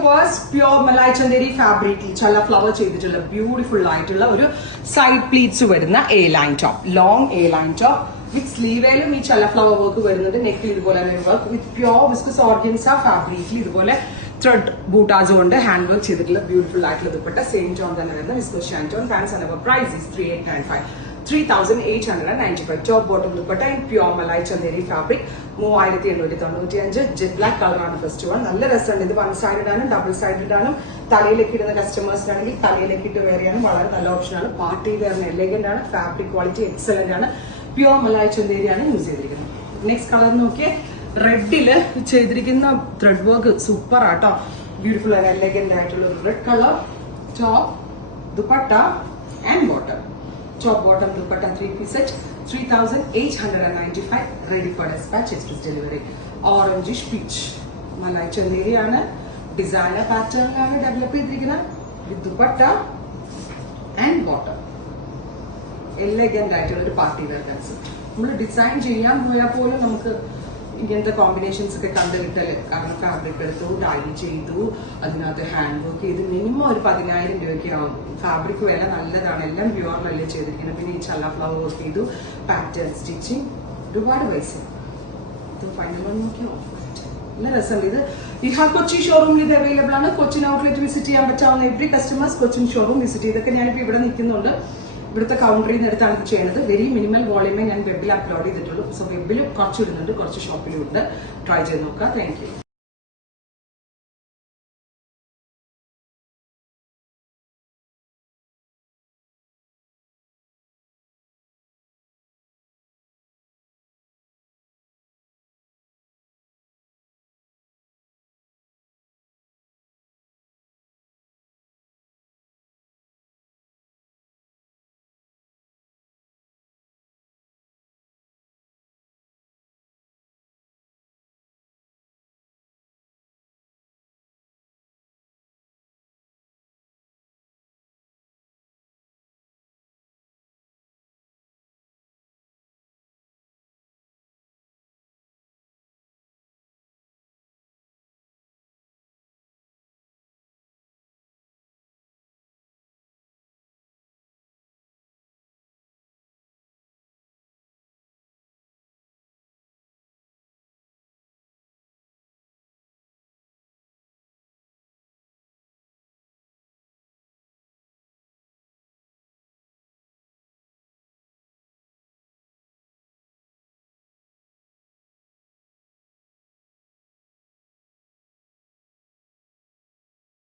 viewers, pure Malai Chanderi fabric challa flower ചെയ്തിട്ടുള്ള beautiful ആയിട്ടുള്ള ഒരു സൈഡ് പ്ലീറ്റ്സ് വരുന്ന A line top, long A line top with സ്ലീവേലും ഈ ചല്ല ഫ്ലവർ വർക്ക് വരുന്നത്. നെക്കിൽ ഇതുപോലെ work with pure viscose organza ഫാബ്രിക്കിൽ ഇതുപോലെ ത്രെഡ് ബൂട്ടാസ് കൊണ്ട് ഹാൻഡ് വർക്ക് ചെയ്തിട്ടുള്ള ബ്യൂട്ടിഫുൾ ആയിട്ടുള്ള ദുപ്പട്ട. സെയിം ടോൺ തന്നെ വരുന്ന വിസ്കസ് ഷാൻറ്റോൺ pants and our price is 3895. 3895 top bottom dupatta in pure Malai Chanderi fabric. 3895 jet black കളറാണ് ഫസ്റ്റ് വൺ. നല്ല രസമുണ്ട്. ഇത് വൺ സൈഡഡ് ആണ്, ഡബിൾ സൈഡഡ് ആണ്. തലയിലേക്ക് ഇടുന്ന കസ്റ്റമേഴ്സിനാണെങ്കിൽ തലയിലേക്ക് ഇട്ട് വെയർ ചെയ്യാനും വളരെ നല്ല ഓപ്ഷനാണ്. പാർട്ടി വെയറിന് എലഗന്റ് ആണ്. ഫാബ്രിക് ക്വാളിറ്റി എക്സലന്റ് ആണ്. പ്യോർ മലായ് ചന്ദേരിയാണ് യൂസ് ചെയ്തിരിക്കുന്നത്. നെക്സ്റ്റ് കളർ നോക്കിയേ, റെഡില് ചെയ്തിരിക്കുന്ന ത്രെഡ് വർക്ക് സൂപ്പർ ആട്ടോ. ബ്യൂട്ടിഫുൾ ആൻഡ് എലഗന്റ് ആയിട്ടുള്ള ഒരു red colour top dupatta and bottom. Top bottom dupatta 3-piece set 3895 ready for dispatch express delivery. Orangish peach Malai Chanderi ആണ്. Designer പാറ്റേണിലാണ് develop ചെയ്തിരിക്കുന്നത് വിത്ത് dupatta and bottom. Elegant ആയിട്ടുള്ള ഒരു പാർട്ടി വെയർ കൺസെപ്റ്റ്. നമ്മൾ design ചെയ്യാൻ പോയാൽ പോലും നമുക്ക് ഇങ്ങനത്തെ കോമ്പിനേഷൻസ് ഒക്കെ കണ്ടു കിട്ടല്. കാരണം ഫാബ്രിക് എടുത്തു, ഡൈ ചെയ്തു, അതിനകത്ത് ഹാൻഡ് വർക്ക് ചെയ്ത് മിനിമം ഒരു 10,000 രൂപയ്ക്ക് ആവും. ഫാബ്രിക് വില നല്ലതാണ്, എല്ലാം പ്യുവറിലല്ലേ ചെയ്തിരിക്കുന്നത്. പിന്നെ ഈ ചല്ല ഫ്ലവർ വർക്ക് ചെയ്തു, പാറ്റേൺ സ്റ്റിച്ചിങ്, ഒരുപാട് പൈസ. ഇത് ഫൈനൽ വൺ നോക്കിയോ, നല്ല രസമുണ്ട്. ഇത് കൊച്ചി ഷോറൂമിൽ ഇത് അവൈലബിൾ ആണ്. കൊച്ചിൻ ഔട്ട്ലെറ്റ് വിസിറ്റ് ചെയ്യാൻ പറ്റാവുന്ന every customers Cochin showroom visit ചെയ്തൊക്കെ ഞാനിപ്പോൾ ഇവിടെ നിൽക്കുന്നുണ്ട്. ഇവിടുത്തെ കൗണ്ടറിൽ നിന്ന് എടുത്താണ് ഇത് ചെയ്യുന്നത്. വെരി മിനിമൽ വോളിയമേ ഞാൻ വെബിൽ അപ്ലോഡ് ചെയ്തിട്ടുള്ളൂ. സോ വെബിൽ കുറച്ച് ഇടുന്നുണ്ട്, കുറച്ച് ഷോപ്പിലും ഉണ്ട്. ട്രൈ ചെയ്ത് നോക്കുക. Thank you.